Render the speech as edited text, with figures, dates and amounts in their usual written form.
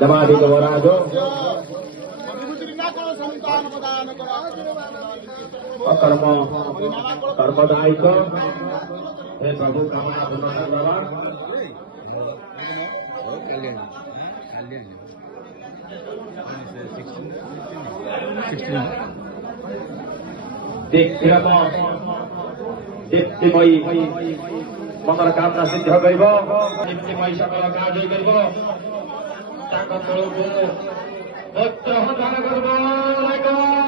Damadi Gavarajo कर्मदायिका हे प्रभु कामना पूर्ण करवार दीप्तिमयी मंगल कामना सिद्ध गरिब दीप्तिमयी सकल कार्य गरिब ताको तळको वस्त्र हतार गर्व